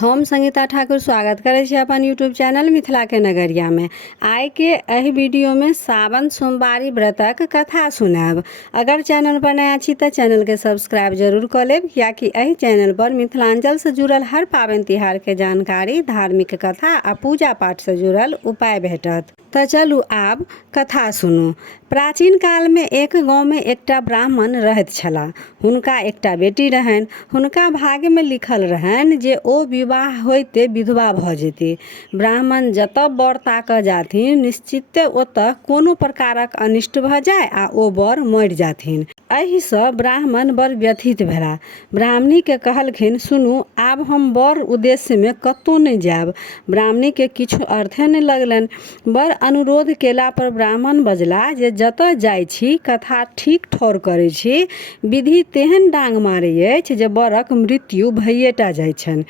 हम संगीता ठाकुर स्वागत करे छी अपन यूट्यूब चैनल मिथिला के नगरिया में। आइ के एहि वीडियो में सावन सोमवारी व्रतक कथा सुनाब। अगर चैनल पर नया छी तो चैनल के सब्सक्राइब जरूर कर लेब, कियाकि एहि चैनल पर मिथिलांचल से जुड़ल हर पावन तिहार के जानकारी, धार्मिक कथा आ पूजा पाठ से जुड़ल उपाय भेटत। तो चलू आब कथा सुनू। प्राचीन काल में एक गाँव में एकटा ब्राह्मण रहैत छलाह। हुनका एकटा बेटी रहनि। हुनका भाग्य में लिखल रहनि जे ओ विवाह होइते विधवा भऽ जेती। ब्राह्मण जतऽ बर ताकऽ जाथिन निश्चिते ओतऽ कोनो प्रकारक अनिष्ट भऽ जाय आ ओ बर मरि जाथिन। एहिसँ ब्राह्मण बड़ व्यथित भेला। ब्राह्मणी के कहलखिन, सुनू आब हम बर उद्देश्य में कतौ नहीं जायब। ब्राह्मणी के किछु अर्थे नहीं लगलनि। बर अनुरोध केला पर ब्राह्मण बजला जे जतऽ जाइ छी कथा ठीक ठौर करै छी, विधि तेहन डांग मारै अछि जे बरक मृत्यु भइएटा जाइ छनि।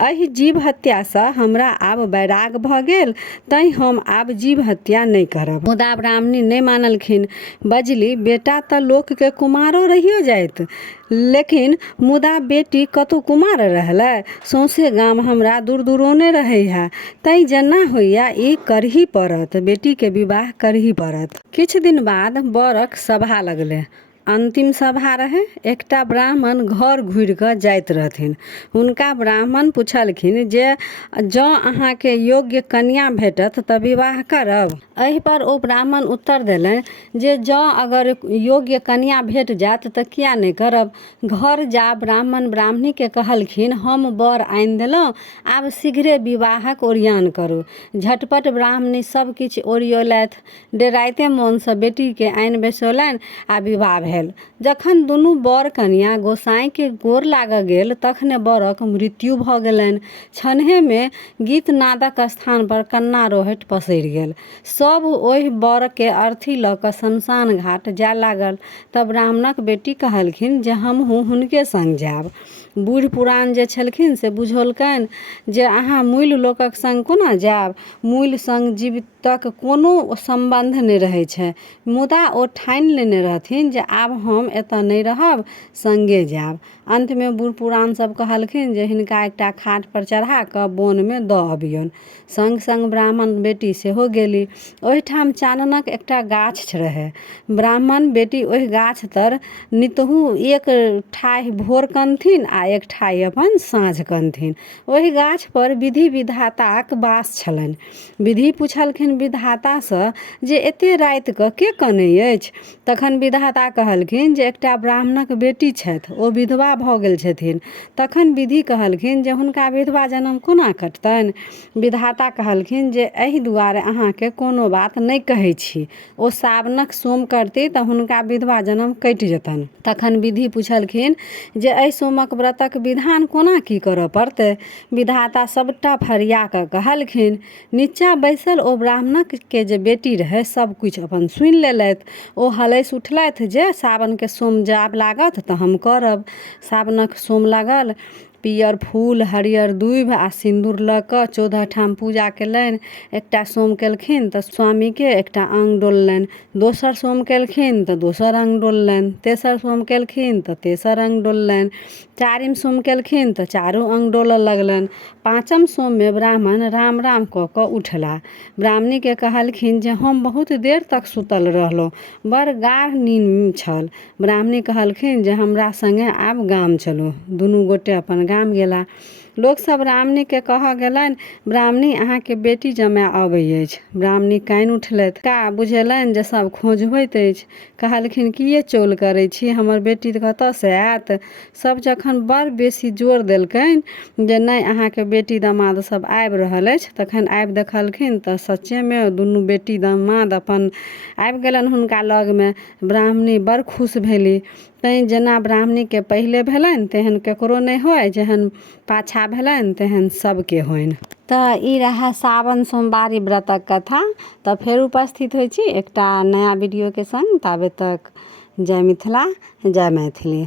एहि जीव हत्या से हमरा आब वैराग भऽ गेल, तैं हम आब जीव हत्या नहीं करब। मुदा ब्राह्मणी नहीं मानलखिन। बजली, बेटा तऽ लोक के कुमारो रहियो जाइत, लेकिन मुदा बेटी कतौ कुमार रहलै। सौंसे गाम हमरा दूर दूरोने रहै है, तैं जेना होइया ई करही पड़त, बेटी के विवाह करही पड़त। किछ दिन बाद बरक सभा लगलै। अंतिम सभा रहे। एकटा ब्राह्मण घर घुरि कऽ जाइत रहथिन। हुनका ब्राह्मण पूछलखिन जे जँ अहाँ के योग्य कन्या भेटत तऽ विवाह करब। एहि पर ओ ब्राह्मण उत्तर देलनि जे जँ अगर योग्य कन्या भेट जायत तऽ किया नहीं करब। घर जा ब्राह्मण ब्राह्मणी के कहलखिन, हम बर आनि देलहुँ, आब शीघ्रे विवाहक ओरियान करू। झटपट ब्राह्मणी सब किछु ओरियौलथि। डेराइते मोन सँ बेटी के आनि बैसौलनि आ विवाह भेल। जखन दुनू बर कन्या गोसाई के गोर लागऽ गेल तखने बरक मृत्यु भऽ गेलनि। क्षणहे में गीत नादक स्थान पर कन्ना रोहैट पसरि गेल। सब ओहि बर के अर्थी लऽ कऽ शमशान घाट जाय लागल। तब ब्राह्मणक बेटी कहलखिन जे हमहूँ हुनके संग जायब। बूढ़ पुरान जे छलखिन से बुझौलकनि जे अहाँ मूल लोकक संग कोना जायब। मूल संग जीवितक कोनो संबंध नहीं रहै छै। मुदा ओ ठानि लेने रहथिन जे आब हम एतऽ नहीं रहब, संगे जायब। अंत में बूढ़ पुरान सब कहलखिन जे हिनका एकटा खाट पर चढ़ा कऽ वन में दऽ अबियौन। संग संग ब्राह्मण बेटी सेहो गेली। ओहिठाम चाननक एकटा गाछ रहै। ब्राह्मण बेटी ओहि गाछ तर नितहु एक ठाहि भोर कनथिन आ एक ठाहि अपन साँझ कनथिन। ओहि गाछ पर विधि विधाताक वास छलनि। विधि पूछलखिन विधाता सँ जे एते राति कऽ के कनै अछि। तखन विधाता कहलखिन जे एकटा ब्राह्मणक बेटी छथि, ओ विधवा भऽ गेल छथिन। तखन विधि कहलखिन जे हुनका विधवा जन्म कोना कटतनि। विधाता कहलखिन जे एहि दुआरे अहाँ के कोनो बात नहीं कहै छी। ओ सावनक सोम करती तऽ हुनका विधवा जन्म कटि जेतनि। तखन विधि पूछलखिन जे एहि सोमक व्रतक विधान कोना की करऽ पड़तै। विधाता सबटा फरिया कऽ कहलखिन। नीचा बैसल ओ ब्राह्मणक के जे बेटी रहै सब कुछ अपन सुनि लेलथि। ओ हलैस उठलथि जे सावन के सोम जाब लागत तऽ हम करब। सावनक सोम लागल। पियर फूल, हरियर दूभि आ सिन्दूर लऽ कऽ 14 ठाम पूजा केलनि। एकटा सोम केलखिन तऽ स्वामी के एकटा अंग डोललनि। दोसर सोम केलखिन तऽ दोसर अंग डोललनि। तेसर सोम केलखिन तऽ तेसर अंग डोललनि। चारिम सोम केलखिन तऽ चारू अंग डोलऽ लगलनि। पाँचम सोम में ब्राह्मण राम राम कऽ कऽ उठला। ब्राह्मणी के कहलखिन जे हम बहुत देर तक सुतल रहलहुँ, बड़ गाढ़ नींद छल। ब्राह्मणी कहलखिन जे हमरा संगे आब गाम चलू। दुनू गोटे अपन गाम गेला। लोक सब ब्राह्मणी के कहऽ गेलनि, ब्राह्मणी अहाँ के बेटी जमाय अबै अछि। ब्राह्मणी कानि उठलथि। का बुझेलनि जे सब खोज होइत अछि। कहलखिन किए चौल करै छी, हमर बेटी कतऽ से आयत। सब जखन बड़ बेसी जोर देलकनि जे नहीं अहाँ के बेटी दामाद सब आबि रहल अछि, तखन आबि देखलखिन तऽ सच्चे में दुनू बेटी दामाद अपन आबि गेलनि हुनका लग में। ब्राह्मणी बड़ खुश भेली। तैं जेना ब्राह्मणी के पहिले भेलनि तेहन केकरो नहीं होय, जेहन पाछा भेलनि तेहन सबके होइन। तऽ ई रहा सावन सोमवारी व्रतक कथा। तऽ फेर उपस्थित होइ छी एकटा नया वीडियो के संग। ताबे तक जय मिथिला, जय मैथिली।